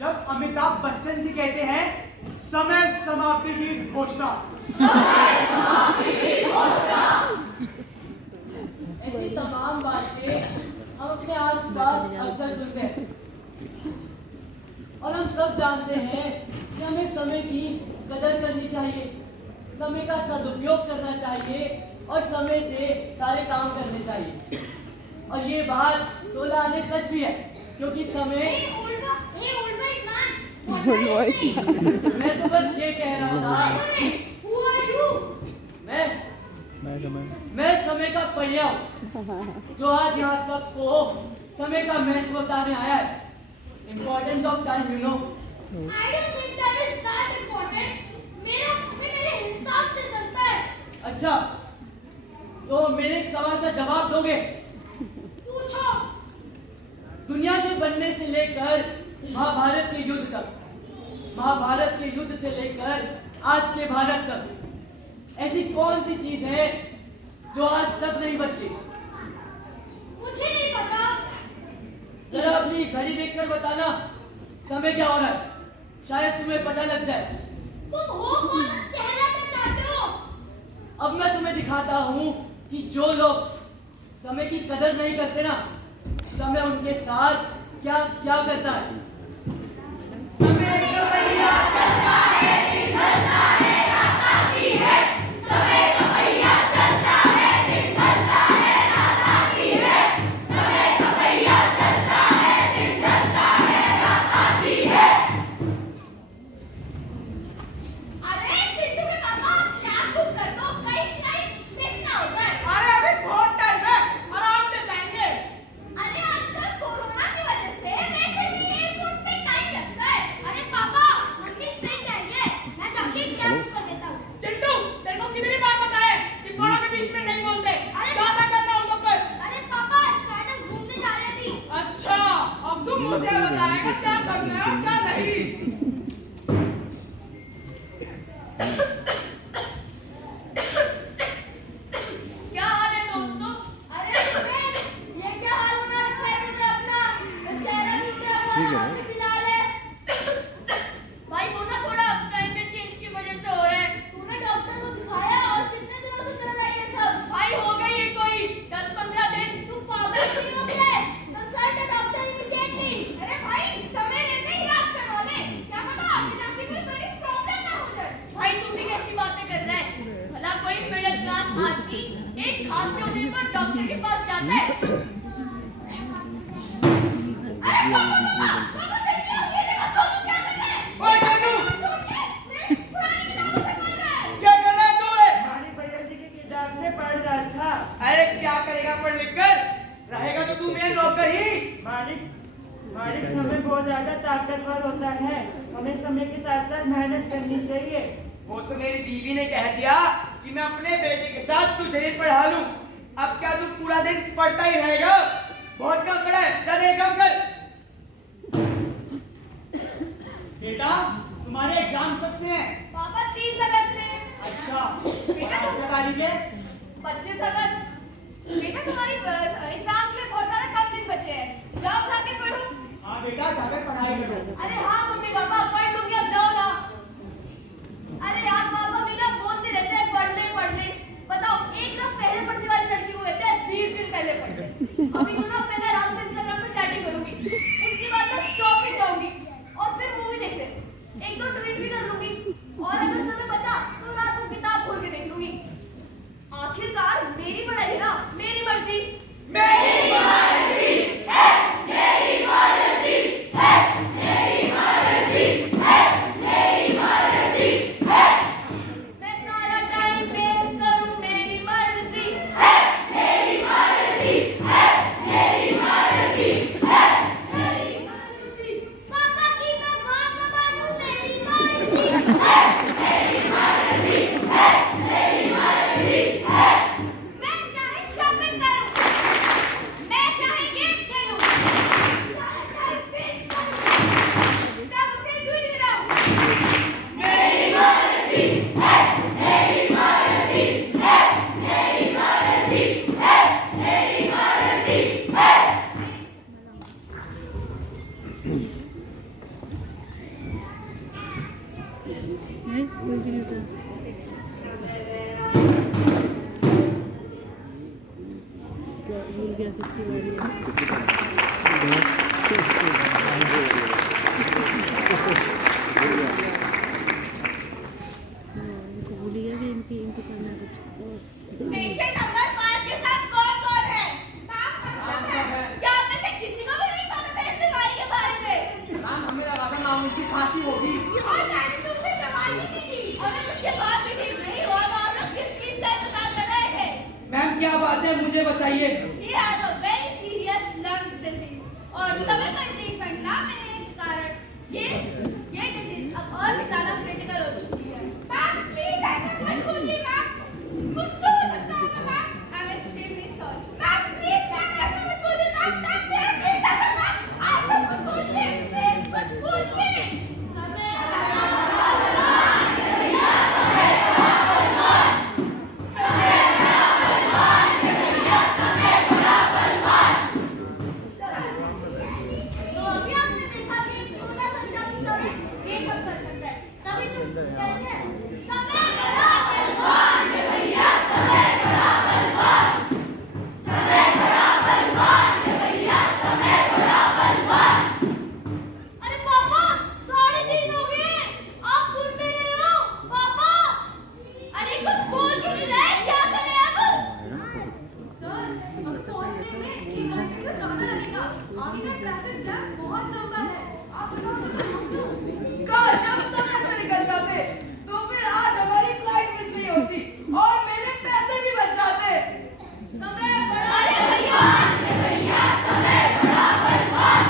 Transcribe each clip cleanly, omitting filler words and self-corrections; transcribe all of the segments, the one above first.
जब अमिताभ बच्चन जी कहते हैं समय समाप्ति की घोषणा। ऐसी तमाम बातें हम अपने आसपास अक्सर सुनते हैं और हम सब जानते हैं कि हमें समय की कदर करनी चाहिए, समय का सदुपयोग करना चाहिए और समय से सारे काम करने चाहिए। और ये बात 16 आने सच भी है, क्योंकि समय मैं तो बस ये कह रहा था, मैं समय का पहिया हूँ जो आज यहाँ सबको समय का महत्व बताने आया है। Importance of time, you know. I don't think that is that important. मेरा समय मेरे हिसाब से चलता है। अच्छा, तो मेरे एक सवाल का जवाब दोगे? पूछो। दुनिया के बनने से लेकर महाभारत के युद्ध तक, महाभारत के युद्ध से लेकर आज के भारत तक ऐसी कौन सी चीज है जो आज तक नहीं बदली? मुझे नहीं पता। जरा अपनी घड़ी देखकर बताना समय क्या हो रहा है, शायद तुम्हें पता लग जाए। तुम हो कौन, कहना क्या चाहते हो? अब मैं तुम्हें दिखाता हूँ कि जो लोग समय की कदर नहीं करते ना, समय उनके साथ क्या क्या करता है। समय का पहिया चलता है, दिन ढलता है, रात आती है। समय का पहिया चलता है, दिन ढलता है, रात आती है। समय का पहिया चलता है, दिन ढलता है, रात आती है। अरे चिंटू के पापा, कैब बुक कर दो, कहीं फ्लाइट मिस ना हो जाए। अरे अभी बहुत टाइम है, आराम से जाएंगे। अरे आजकल कोरोना की वजह से वैसे भी एयरपोर्ट पे टाइम लगता है। अरे पापा, मम्मी सही कह रही है, मैं जाके कैब बुक कर देता हूँ। चिंटू, तेरे को कितनी बार बताया कि बड़ों के बीच में नहीं बोलते। अरे ज्यादा करना उनको कर। अरे पापा, शायद हम घूमने जा रहे हैं अभी। अच्छा, अब तुम मुझे बताएगा क्या करना है और क्या नहीं। क्या हाल है दोस्तों? अरे ये क्या हाल बना रखा है तुमने अपना? ये चेहरा भी इतना बुरा है, फिलहाल है। भाई वो ना थोड़ा क्लाइमेट चेंज की वजह से हो रहा है। तूने डॉक्टर को दिखाया और कितने दिनों से चल रहा है ये सब? भाई हो गई है कोई 10-15 दिन। तुम पागल नहीं हो गए? Consult a doctor immediately. अरे भाई समय रहते ही इलाज करवा ले, क्या पता आगे जाके कोई बड़ी प्रॉब्लम ना हो जाए। भाई तुम भी कैसी बातें कर रहा है? भला कोई मिडिल क्लास आदमी एक खांसी होने पर डॉक्टर के पास जाता है? अरे पापा जल्दी आओ, ये देखो छोटू क्या कर रहा है। ओए चिंटू, छोड़ के मेरी पुरानी किताबों से पढ़ रहा है। क्या कर रहा है तू? मानी भैया जी की किताब से पढ़ रहा था। अरे क्या करेगा पढ़ लिख कर? रहेगा तो तू मेरा नौकर ही। मालिक मालिक समय बहुत ज्यादा ताकतवर होता है, हमें समय के साथ साथ मेहनत करनी चाहिए। वो तो मेरी बीवी ने कह दिया कि मैं अपने बेटे के साथ तुझे ही पढ़ा लूं। अब क्या तू पूरा दिन पढ़ता ही रहेगा? बहुत कम पढ़ा है, चल एक काम कर। बेटा तुम्हारे एग्जाम कब से हैं? पापा 30 अगस्त से। अच्छा, बेटा, आज क्या तारीख है? 25 अगस्त। बेटा तुम्हारी एग्जाम के लिए बहुत ज्यादा कम दिन बचे हैं, जाओ जाके पढ़ो। हाँ बेटा, जाकर पढ़ाई करो। अरे हाँ मम्मी पापा पढ़ लूंगी, अब जाओ ना। अरे यार पापा मेरा बोलते रहते हैं पढ़ ले। बताओ एक रात पहले पढ़ने वाली लड़की को कहते हैं 20 दिन पहले पढ़ ले। अभी तो ना पहले आराम से इंस्टाग्राम पे चैटिंग करूंगी, उसके बाद मैं शॉपिंग जाऊंगी और फिर मूवी देखने 1-2 ट्वीट भी कर लूंगी, और अगर समय बचा तो रात को किताब खोल के देख लूंगी। आखिरकार मेरी पढ़ाई है ना, मेरी मर्जी। मेरी मर्जी है, मेरी मर्जी है, मेरी कोई भी नहीं था। क्या भूल गया किसकी बारी भूल गया कि इनको करना कुछ। पेशेंट नंबर 5 के साथ कौन है? क्या आप में से किसी को भी नहीं पता था इस बीमारी के बारे में? मैम हमें लगा था मामूली सी खांसी होगी। और मैंने तो उसे दवाई भी नहीं दी। अगर उसके बाद भी ठीक नहीं हुआ तो आप लोग किस चीज का इंतजार कर रहे थे? मैम क्या बात है मुझे बताइए। He has a very serious lung disease और समय पर ट्रीटमेंट ना मिलने के कारण ये डिजीज अब और भी ज्यादा क्रिटिकल हो चुकी है। मैम प्लीज ऐसा मत बोलिए मैम। कुछ तो हो सकता होगा ma'am. I am extremely sorry. Ma'am please ma'am ऐसा मत बोलिए मैम। मैम प्लीज आप सब कुछ बोलिए। प्लीज मत बोलिए। समय तो अभी आपने देखा कि एक छोटा सा शब्द समय ये सब कर सकता है। तभी तो कहते हैं समय बड़ा बलवान है भैया, समय बड़ा बलवान। समय बड़ा बलवान है भैया, समय बड़ा बलवान। अरे पापा 3:30 हो गए। आप सुन भी रहे हो पापा? अरे कुछ बोल क्यों नहीं रहे? क्या करें अब? सर हम पहुंचने में 1 घंटे से ज्यादा लगेगा। आगे का ट्रैफिक जैम बहुत लंबा है। आप बताओ। काश हम समय से निकल जाते तो फिर आज हमारी फ्लाइट मिस नहीं होती और मेरे पैसे भी बच जाते। समय बड़ा अरे भैया समय बड़ा बलवान।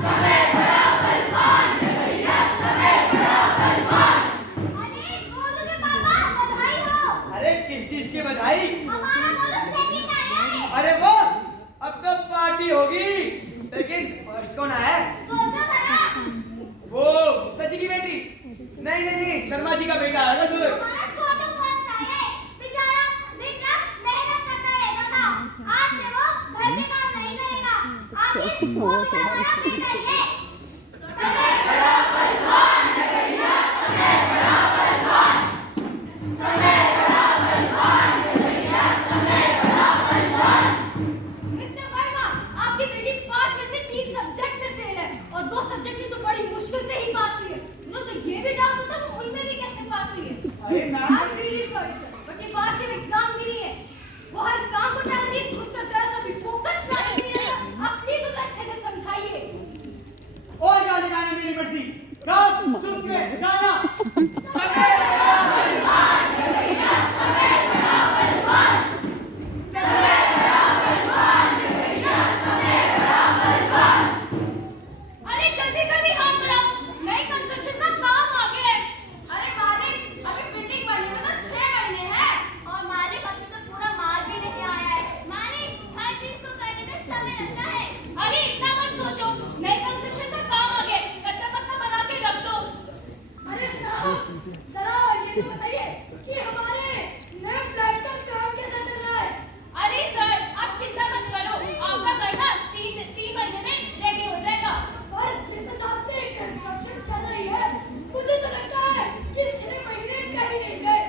समय बड़ा बलवान है भैया, समय बड़ा बलवान। अरे बोलो के पापा बधाई हो। अरे किस चीज की बधाई? हमारा बोनस सेकंड आया है। अरे वो अब तो पार्टी होगी। लेकिन फर्स्ट कौन आया है? सोचो जरा। वो गुप्ता जी की बेटी? नहीं शर्मा जी का बेटा आएगा सुनो। हमारा छोटू फर्स्ट आया है। बेचारा दिन रात मेहनत करता रहता था। आज से वो घर के काम नहीं करेगा। आगे वो भी हमारा बेटा ही है। समय बड़ा बलवान है भैया, समय बड़ा बलवान। समय बड़ा बलवान है भैया, समय बड़ा बलवान। मिस्टर वर्मा, आपकी बेटी 5 में से 3 सब्जेक्ट में फेल है और 2 सब्जेक्ट में तो बड़ी मुश्किल से ही पास हुई है। मुझे तो ये भी डाउट होता है कि उनमें भी कैसे पास हुई है। अरे ma'am I'm really sorry sir, but ये बात सिर्फ एग्जाम की नहीं है। वो हर काम को टालती है, उसका जरा सा भी फोकस नहीं रहता। आप प्लीज उसे अच्छे से समझाइए। और गाने गाने मेरी मर्जी। गाओ चुप के गाना। समय बड़ा बलवान है भैया, समय बड़ा बलवान। समय बड़ा बलवान है भैया, समय बड़ा बलवान। अरे जल्दी हाथ बढ़ाओ, नई कंस्ट्रक्शन का काम आ गया है। अरे मालिक अभी बिल्डिंग बनने में तो 6 महीने हैं और मालिक अभी तो पूरा माल भी नहीं आया है। मालिक हर चीज को करने में समय लगता है। अरे इतना मत सोचो, नई कंस्ट्रक्शन का काम आ गया, कच्चा पक्का बना के रख दो। अरे साहब जरा ये तो बताइए कि हमारे नए फ्लैट का काम कैसा चल रहा है? अरे सर आप चिंता मत करो, आपका घर ना 3 महीने में रेडी हो जाएगा। पर जिस हिसाब से कंस्ट्रक्शन चल रही है मुझे तो लगता है कि 6 महीने कहीं नहीं गए।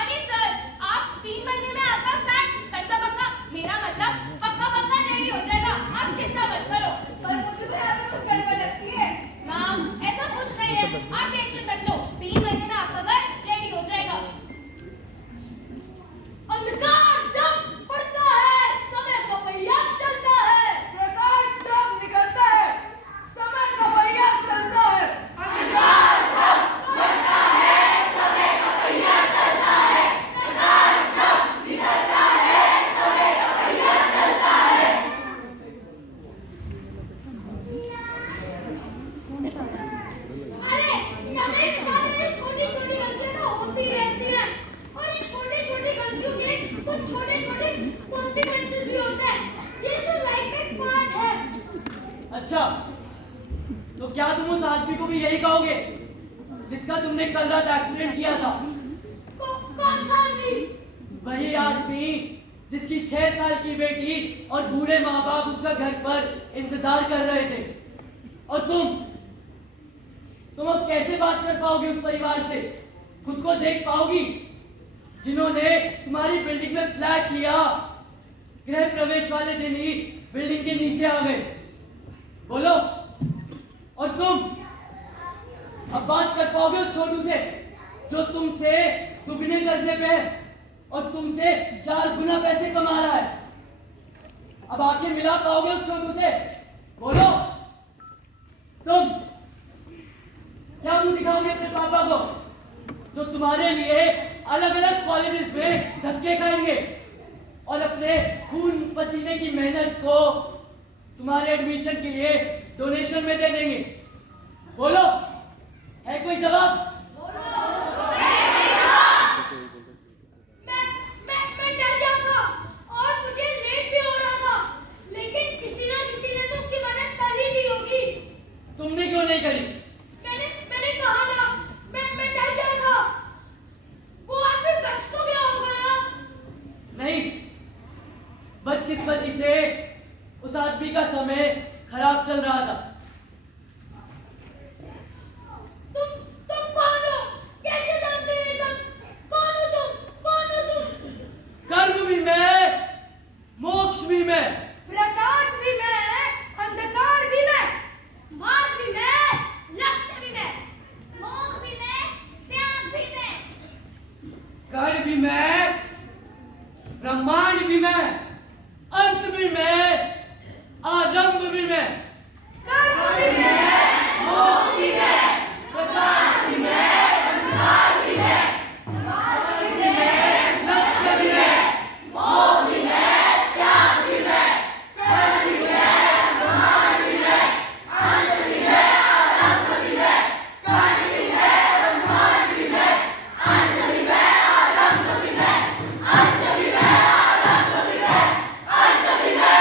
अरे सर आप 3 महीने में आपका फ्लैट कच्चा पक्का, मेरा मतलब पक्का रेडी हो जाएगा। आप चिंता मत करो। पर मुझे तो यहाँ पे कुछ गड़बड़ लगती है। मैम ऐसा कुछ नहीं है, आप टेंशन मत लो। 3 महीने में आपका घर रेडी हो जाएगा। अंधकार जब पड़ता है समय का पहिया चलता है। प्रकाश जब निकलता है समय का पहिया चलता है। अंधकार जब पड़ता है समय का पहिया चलता है। अंधकार जब निकलता है समय का पहिया चलता है। अरे समय के साथ ये छोटी-छोटी गलतियां तो होती रहती हैं और इन छोटी-छोटी गलतियों के कुछ छोटे-छोटे कॉन्सिक्वेंसेस भी होते हैं। ये तो लाइफ का एक पार्ट है। अच्छा तो क्या तुम उस आदमी को भी यही कहोगे जिसका तुमने कल रात एक्सीडेंट किया था? कौन सा आदमी? वही आदमी जिसकी 6 साल की बेटी और बूढ़े माँ बाप उसका घर पर इंतजार कर रहे थे। और तुम अब कैसे बात कर पाओगे उस परिवार से खुद को देख पाओगी जिन्होंने तुम्हारी बिल्डिंग में फ्लैट लिया, गृह प्रवेश वाले दिन ही बिल्डिंग के नीचे आ गए। बोलो, और तुम अब बात कर पाओगे उस छोटू से जो तुमसे दुगने दर्जे पे है और तुमसे 4 गुना पैसे कमा रहा है? अब आंखें मिला पाओगे उस छोटू से? बोलो, तुम क्या मुंह दिखाओगे अपने पापा को जो तुम्हारे लिए अलग अलग कॉलेजेस में धक्के खाएंगे और अपने खून पसीने की मेहनत को तुम्हारे एडमिशन के लिए डोनेशन में दे देंगे? बोलो, है कोई जवाब? मैं डर गया था और मुझे लेट भी हो रहा था, लेकिन किसी ना किसी ने तो उसकी मदद कर ही दी होगी। तुमने क्यों नहीं करी? मैंने कहा ना, मैं डर गया था। वो आदमी बच तो गया होगा ना? नहीं, बदकिस्मती से उस आदमी का समय खराब चल रहा था। तुम कौन हो? कैसे जानते हो ये सब? कौन हो तुम? कौन हो तुम? कर्म भी मैं, मोक्ष भी मैं, प्रकाश भी मैं, अंधकार भी मैं, मार्ग भी मैं, लक्ष्य भी मैं, मोह भी मैं, त्याग भी मैं। कर भी मैं, ब्रह्मांड भी मैं, अंत भी मैं, आरंभ भी मैं, कर्म भी मैं, मोक्ष भी मैं, प्रकाश भी मैं, अंधकार भी मैं, मार्ग भी मैं, लक्ष्य भी मैं, मोह भी मैं, त्याग भी मैं, कर्म भी मैं, ब्रह्मांड भी मैं, अंत भी मैं, आरंभ भी मैं, कर्म भी मैं, ब्रह्मांड भी मैं, अंत भी मैं, आरंभ भी मैं, अंत भी मैं, आरंभ भी मैं, अंत भी मैं, आरंभ भी मैं,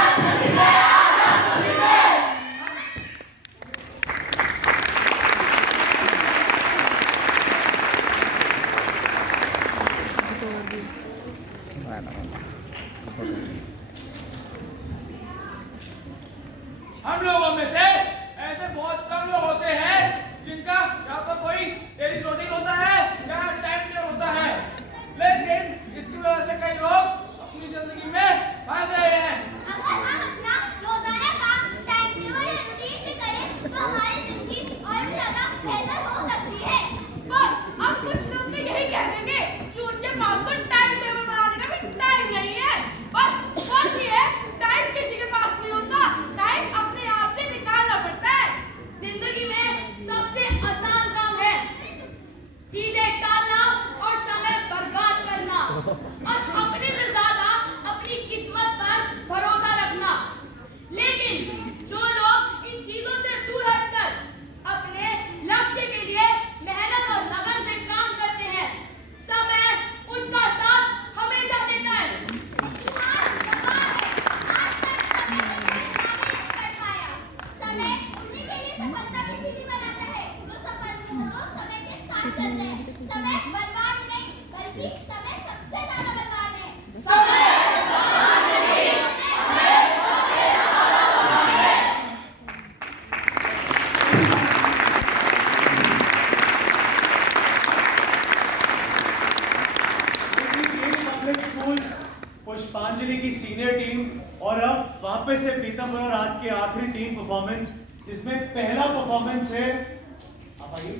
अंत भी मैं, आरंभ भी मैं। हम लोगों में से ऐसे बहुत कम लोग होते हैं जिनका या तो कोई डेली रूटीन होता है या टाइम टेबल होता है, लेकिन इसकी वजह से कई लोग अपनी जिंदगी में भाग रहे हैं। अगर हम अपना रोजाना काम टाइम टेबल या रूटीन से करें तो हमारी जिंदगी और भी ज्यादा बेहतर हो सकती है। पर अब कुछ लोग तो यही कह देंगे कि उनके पास तो टाइम टेबल बनाने का भी टाइम नहीं है। बस फर्क ये है, टाइम किसी के पास नहीं होता, टाइम अपने आप से निकालना पड़ता है। जिंदगी में सबसे आसान काम है चीजें टालना और समय बर्बाद करना और अपने से ज्यादा अपनी किस्मत पर भरोसा रखना। लेकिन जो लोग इन चीजों से दूर हटकर अपने लक्ष्य के लिए मेहनत और लगन से काम करते हैं, समय उनका साथ हमेशा देता है। समय उन्हीं के लिए सफलता की सीढ़ी बनाता है जो समय के साथ चलते हैं। समय बर्बाद नहीं, बल्कि समय सबसे ज्यादा बर्बाद है। समय बर्बाद नहीं, समय सबसे ज्यादा बर्बाद है। पब्लिक स्कूल पुष्पांजलि की सीनियर टीम और अब वापस से प्रीतम और आज की आखिरी टीम परफॉर्मेंस, जिसमें पहला परफॉर्मेंस है, आप आइए।